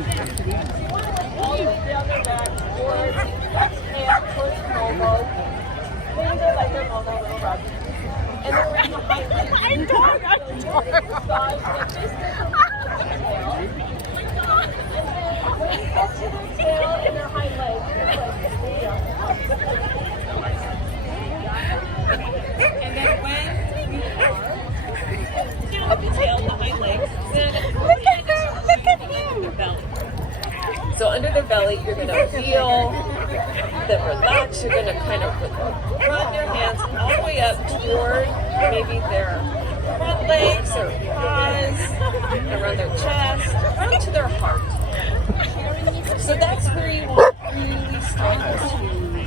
All the way down their back towards exhale, towards an elbow. Things are like their elbow, little rub. And then around the hind legs. I'm done. Massage the distance of the tail. And then get to their tail and their hind legs. And then when you are down the tail and the hind legs, then Look at him. their belly. So under their belly, you're going to feel them relax. You're going to kind of run your hands all the way up toward maybe their front legs or paws, around their chest, right to their heart. So that's where you want to really start to